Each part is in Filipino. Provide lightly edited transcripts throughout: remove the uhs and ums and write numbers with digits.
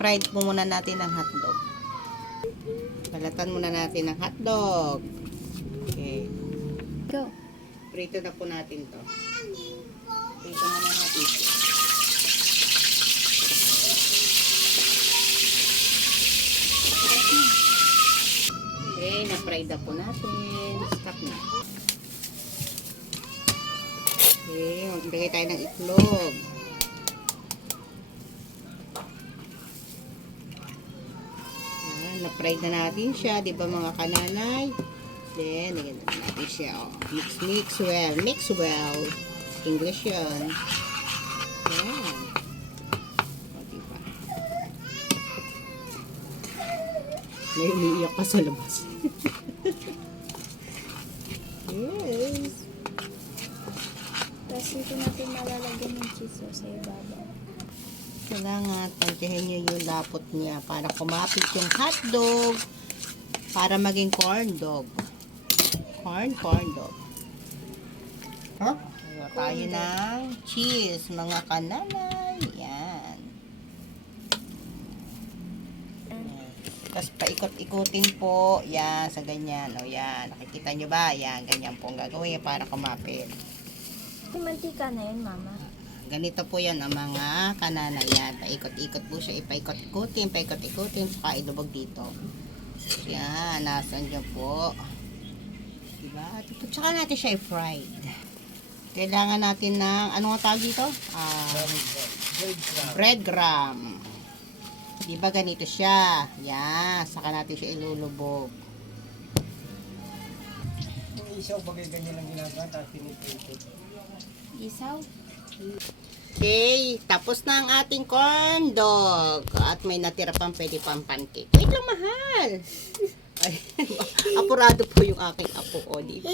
I-fried muna natin ang hotdog. Balatan muna natin ang hotdog. Okay. Go. Prito na po natin to. Prito muna natin. Okay, na-fried na po natin. Stop na. Okay, maglagay tayo ng itlog. Ayan, na-fried na natin siya. Di ba mga kananay? Then, lagyan natin siya. Oh. Mix well. Mix well. English yun. Ayan. O, diba? May umiiyak pa sa labas. Yes. Tapos dito natin malalagyan ng cheese sa ibabaw. Kailangan tantyahin nyo yung lapot niya para kumapit yung hotdog para maging corn dog. Corn dog. Huh? Tayo ng cheese, mga kananay. Yan. Tapos paikot-ikutin po. Yan, sa ganyan. O yan, nakikita nyo ba? Yan, ganyan po ang gagawin para kumapit. Yung mantika na yun, mama. Ganito po yan ang mga kanana yan. Paikot-ikot po siya. Paikot-ikutin, saka ilubog dito. Yan, nasan dyan po. Diba? Tsaka natin siya i-fried. Kailangan natin ng, ano nga tawag dito? Breadcrumb. Diba ganito siya? Yan, saka natin siya ilulubog. Yung isaw, bagay ganyan lang ginagawa, tapos piniprito. Isaw? Okay, tapos na ang ating corn dog. At may natira pang pwede pang pancake. Wait lang, mahal. Ay, apurado po yung aking apo, o, diba?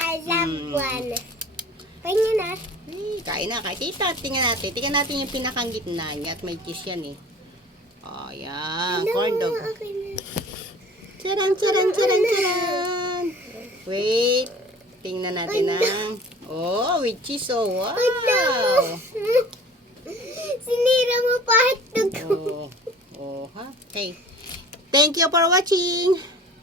I love one. Pahinga na. Kain na, kahit tita, tingnan natin yung pinakang gitna niya at may cheese yan eh. Oh, yan, corn dog. Charan. Wait, tingnan natin ang, oh, with cheese, oh, wow. Sinira mo pa hotdog ko. Oh, ha, okay. Thank you for watching.